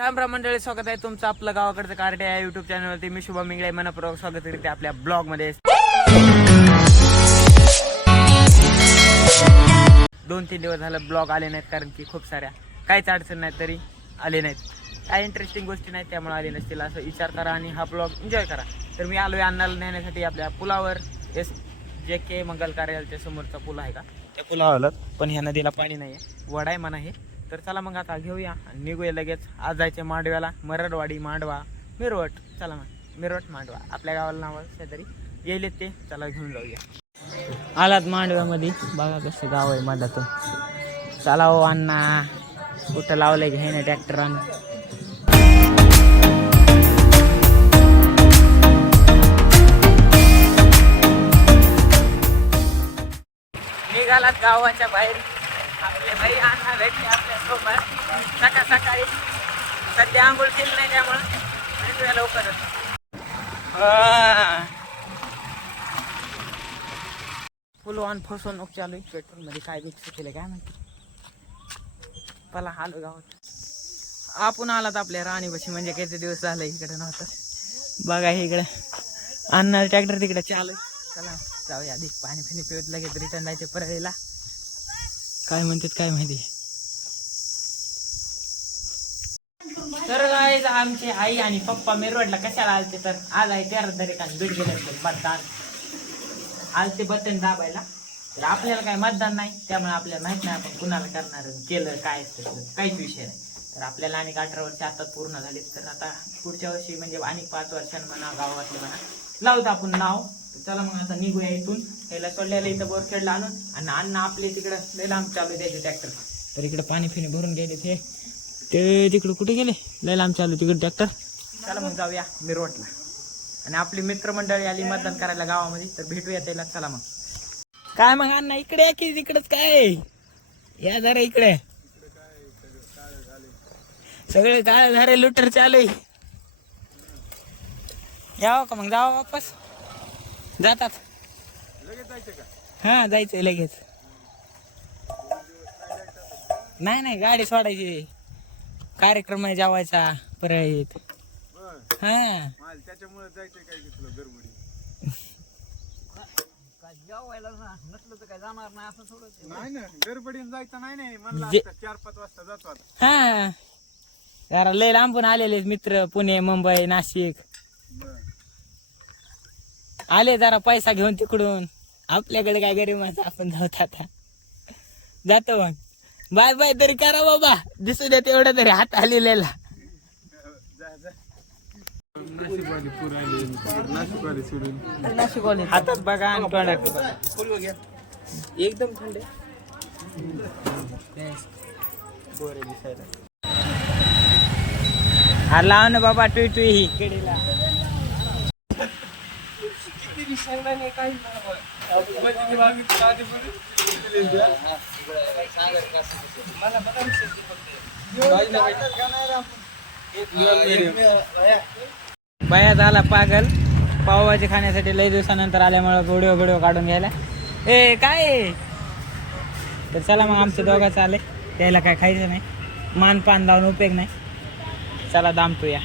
राम राम मंडळी स्वागत आहे तुमचं आपलं गावाकडचं कार्टे आहे युट्यूब चॅनलवरती मी शुभम मिंगळे मनपूर्वक स्वागत करते आपल्या ब्लॉगमध्ये. दोन तीन दिवस झालं ब्लॉग आले नाहीत कारण की खूप साऱ्या. काहीच अडचण नाही तरी आले नाहीत. काय इंटरेस्टिंग गोष्टी नाहीत त्यामुळे आले नसतील. असं विचार करा आणि हा ब्लॉग एन्जॉय करा. तर मी आलोय अन्नाला नेण्यासाठी आपल्या पुलावर. एस जे के मंगल कार्यालयाच्या समोरचा पूल आहे का? त्या पुलावर आलं पण ह्या नदीला पाणी नाही आहे वडा आहे म्हणा हे. तर चला मग आता घेऊया आणि निघूया लगेच. आज जायचे मांडव्याला. मरडवाडी मांडवा मिरवट. चला मग मिरवट मांडवा. आपल्या गावाला नाव शेजारी. येईल ते. चला घेऊन जाऊया. आलात मांडव्यामध्ये. बघा कसं गाव आहे मधातून. चला हो अण्णा. कुठं लावलं घे ना ट्रॅक्टरानं निघालात गावाच्या बाहेर. आपले भाई अण्णा भेटले सकाळ सकाळी सध्या आंघोळ केली नाही त्यामुळं. भेटूया लवकरच. फुल ऑन फसवणूक चालू आहे. पेट्रोलमध्ये काय मिक्स केलं काय माहिती? पला आलो गावात. आपण आलात आपल्या राणीपाशी म्हणजे किती दिवस झाले इकडे नव्हतं. बघा इकडं. इकडे अण्णा ट्रॅक्टर तिकडे चालू आहे. चला जाऊया आधी. पाणी फिनी पिवत लगेच रिटर्न जायचे परळीला. काय म्हणतात काय माहिती? तर गाईज आमचे आई आणि पप्पा मेरवडला कशाला आलते तर? आज आहे तेरा तारीख बीड गेले मतदान. आलते बटन दाबायला. तर आपल्याला काय मतदान नाही त्यामुळे आपल्याला माहीत नाही आपण कुणाला करणार केलं काय काहीच विषय नाही. तर आपल्याला आणि अठरा वर्ष आता पूर्ण झाली तर आता पुढच्या वर्षी म्हणजे आणि पाच वर्षांना म्हणा गावातले म्हणा लावतो आपण नाव. चला मग आता निघूया इथून. त्याला सोडल्याला इथं बोरखेडला आणून आणि अन्न आपले तिकडं लय लांब चालू द्यायचे ट्रॅक्टर तर इकडे पाणी फिनी भरून गेले ते. ते तिकडे कुठे गेले? लय लांब चालू तिकडे ट्रॅक्टर चला मग जाऊया मिरवटला आणि आपली मित्रमंडळी आली मतदान करायला गावामध्ये तर भेटूया त्याला. चला मग. काय मग अण्णा इकडे या की तिकडच काय? या जरा इकडे. सगळे काय झाले लुटर चालू आहे. यावं का मग जावं वापस. जातात. हा जायचंय लगेच. नाही नाही गाडी सोडायची. कार्यक्रम आहे जेवायचा परत. हा. त्याच्यामुळे जायचं काय की तुला गडबडी नाही ना गडबडीने जायचं नाही नाही म्हणलं जे- चार पाच वाजता जातो आता हा. जरा लय लांबून आलेले मित्र पुणे मुंबई नाशिक. आले जरा पैसा घेऊन तिकडून. आपल्याकडे काय गरीब आपण जाऊ आता. जातो मग. बाय बाय तरी करा बाबा. दिसू देत एवढा तरी हात आलेला हातात बघा आणि तोंडात एकदम थंड दिसायला. हा लाव ना बाबा टुई टुई ही. केडीला बाया झाला पागल. पावभाजी खाण्यासाठी लई दिवसानंतर आल्यामुळे व्हिडिओ व्हिडिओ काढून घ्यायला. ए काय? तर चला मग आमचं दोघं चाले. त्याला काय खायचं नाही. मान पान लावून उपयोग नाही. चला दामतो या